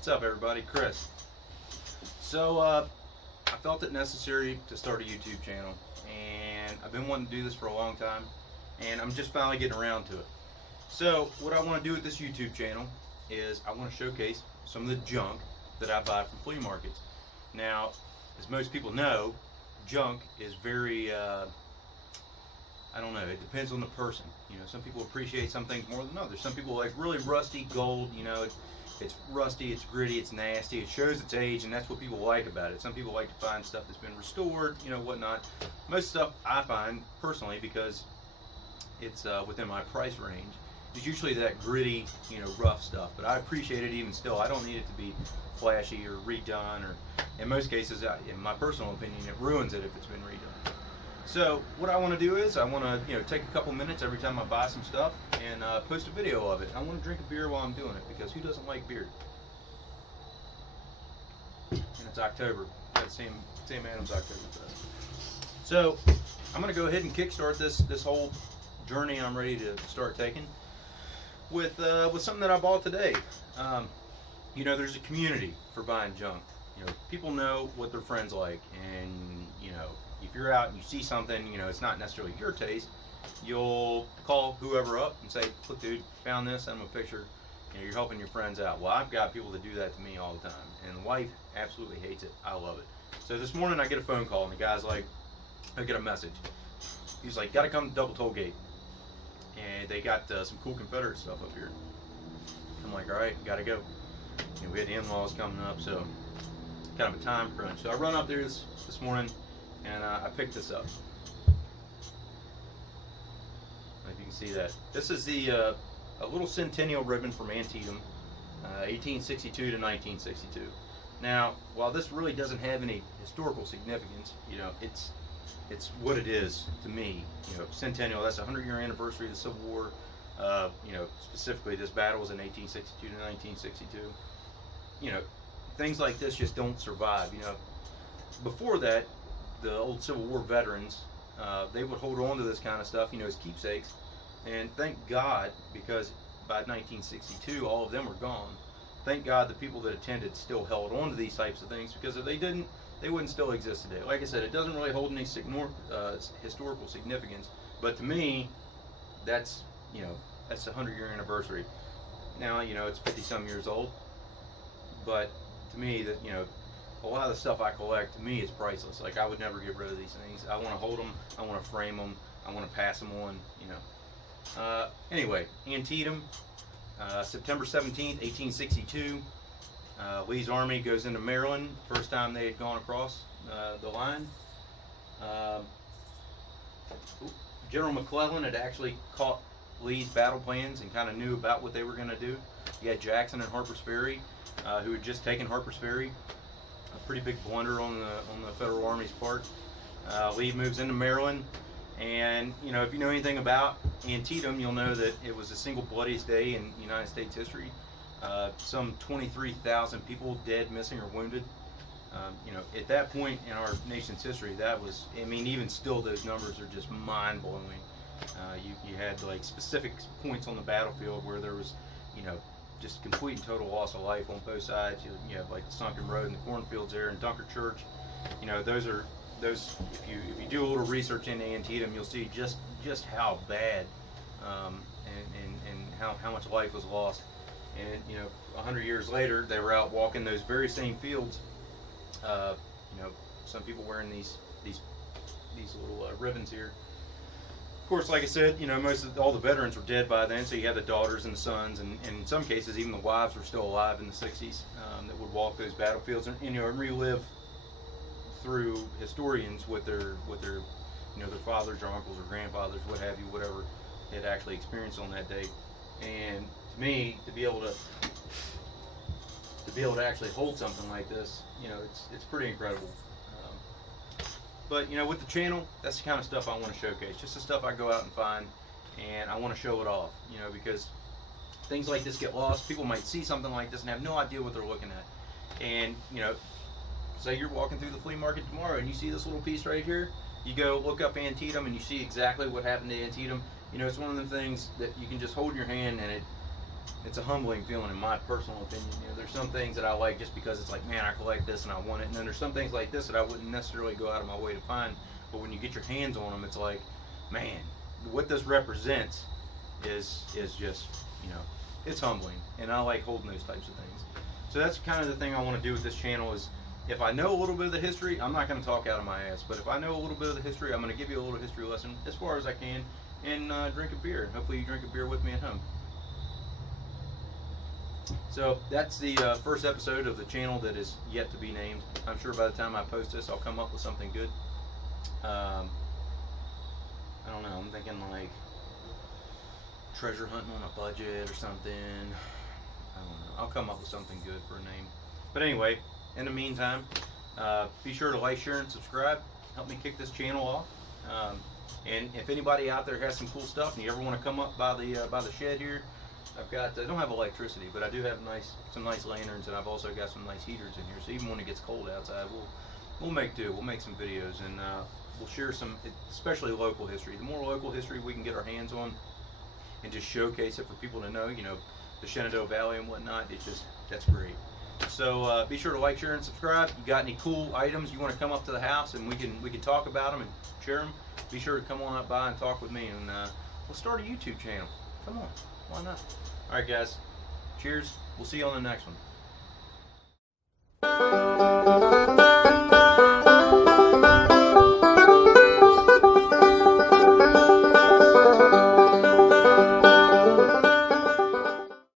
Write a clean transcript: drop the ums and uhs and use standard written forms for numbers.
What's up, everybody? Chris. So I felt it necessary to start a YouTube channel, and I've been wanting to do this for a long time, and I'm just finally getting around to it. So what I want to do with this YouTube channel is I want to showcase some of the junk that I buy from flea markets. Now, as most people know, junk is very I don't know, it depends on the person. You know, some people appreciate some things more than others. Some people like really rusty gold, you know, it's rusty, it's gritty, it's nasty, it shows its age, and that's what people like about it. Some people like to find stuff that's been restored, you know, whatnot. Most stuff I find, personally, because it's within my price range, is usually that gritty, you know, rough stuff. But I appreciate it even still. I don't need it to be flashy or redone, or in most cases, in my personal opinion, it ruins it if it's been redone. So what I want to do is I want to, you know, take a couple minutes every time I buy some stuff and post a video of it. I want to drink a beer while I'm doing it, because who doesn't like beer? And it's October. That same Adam's Oktoberfest. So I'm going to go ahead and kickstart this whole journey I'm ready to start taking with something that I bought today. You know, there's a community for buying junk. You know, people know what their friends like, and you know, if you're out and you see something, you know, it's not necessarily your taste, you'll call whoever up and say, look dude, found this, send them a picture. You know, you're helping your friends out. Well, I've got people that do that to me all the time, and the wife absolutely hates it. I love it. So this morning I get a phone call, and the guy's like, I get a message. He's like, gotta come to Double Toll Gate, and they got some cool Confederate stuff up here. I'm like, all right, gotta go. You know, we had the in-laws coming up, so kind of a time crunch. So I run up there this morning, and I picked this up. If you can see that, this is the a little centennial ribbon from Antietam, 1862 to 1962. Now, while this really doesn't have any historical significance, you know, it's what it is to me. You know, centennial, that's a 100-year anniversary of the Civil War. You know, specifically this battle was in 1862 to 1962. You know, things like this just don't survive. You know, before that, the old Civil War veterans, they would hold on to this kind of stuff, you know, as keepsakes. And thank God, because by 1962, all of them were gone. Thank God the people that attended still held on to these types of things, because if they didn't, they wouldn't still exist today. Like I said, it doesn't really hold any historical significance, but to me, that's, you know, that's the 100-year anniversary. Now, you know, it's 50-some years old, but to me, that, you know, a lot of the stuff I collect, to me, is priceless. Like, I would never get rid of these things. I want to hold them, I want to frame them, I want to pass them on, you know. Anyway, Antietam, September 17th, 1862. Lee's army goes into Maryland, first time they had gone across the line. General McClellan had actually caught Lee's battle plans and kind of knew about what they were going to do. You had Jackson and Harper's Ferry, who had just taken Harper's Ferry. A pretty big blunder on the Federal Army's part. Lee moves into Maryland, and you know, if you know anything about Antietam, you'll know that it was the single bloodiest day in United States history. Some 23,000 people dead, missing, or wounded. You know, at that point in our nation's history, that was, I mean, even still, those numbers are just mind-blowing. You had like specific points on the battlefield where there was, you know, just complete and total loss of life on both sides. You have like the Sunken Road and the cornfields there, and Dunker Church. You know, those. If you do a little research into Antietam, you'll see just how bad and how much life was lost. And you know, 100 years later, they were out walking those very same fields. You know, some people wearing these little ribbons here. Of course, like I said, you know, all the veterans were dead by then, so you had the daughters and the sons, and in some cases, even the wives were still alive in the 60s that would walk those battlefields and, you know, relive through historians what their you know, their fathers or uncles or grandfathers, what have you, whatever they had actually experienced on that day. And to me, to be able to actually hold something like this, you know, it's pretty incredible. But you know, with the channel, that's the kind of stuff I want to showcase. Just the stuff I go out and find, and I want to show it off. You know, because things like this get lost. People might see something like this and have no idea what they're looking at. And you know, say you're walking through the flea market tomorrow and you see this little piece right here. You go look up Antietam and you see exactly what happened to Antietam. You know, it's one of the things that you can just hold in your hand, and it's a humbling feeling in my personal opinion. You know, there's some things that I like just because it's like, man, I collect this and I want it, and then there's some things like this that I wouldn't necessarily go out of my way to find, but when you get your hands on them, it's like, man, what this represents is just, you know, it's humbling, and I like holding those types of things. So that's kind of the thing I want to do with this channel is, if I know a little bit of the history, I'm not going to talk out of my ass, but if I know a little bit of the history, I'm going to give you a little history lesson as far as I can, and drink a beer. Hopefully you drink a beer with me at home. So that's the first episode of the channel that is yet to be named. I'm sure by the time I post this, I'll come up with something good. I don't know, I'm thinking like treasure hunting on a budget or something. I don't know. I'll come up with something good for a name. But anyway, in the meantime, be sure to like, share, and subscribe. Help me kick this channel off. And if anybody out there has some cool stuff and you ever want to come up by the shed here, I've got, I don't have electricity, but I do have some nice lanterns, and I've also got some nice heaters in here. So even when it gets cold outside, we'll make do. We'll make some videos, and we'll share some, especially local history. The more local history we can get our hands on and just showcase it for people to know, you know, the Shenandoah Valley and whatnot, it's just, that's great. So be sure to like, share, and subscribe. You got any cool items you want to come up to the house and we can talk about them and share them, be sure to come on up by and talk with me, and we'll start a YouTube channel. Come on, why not? All right, guys, cheers. We'll see you on the next one.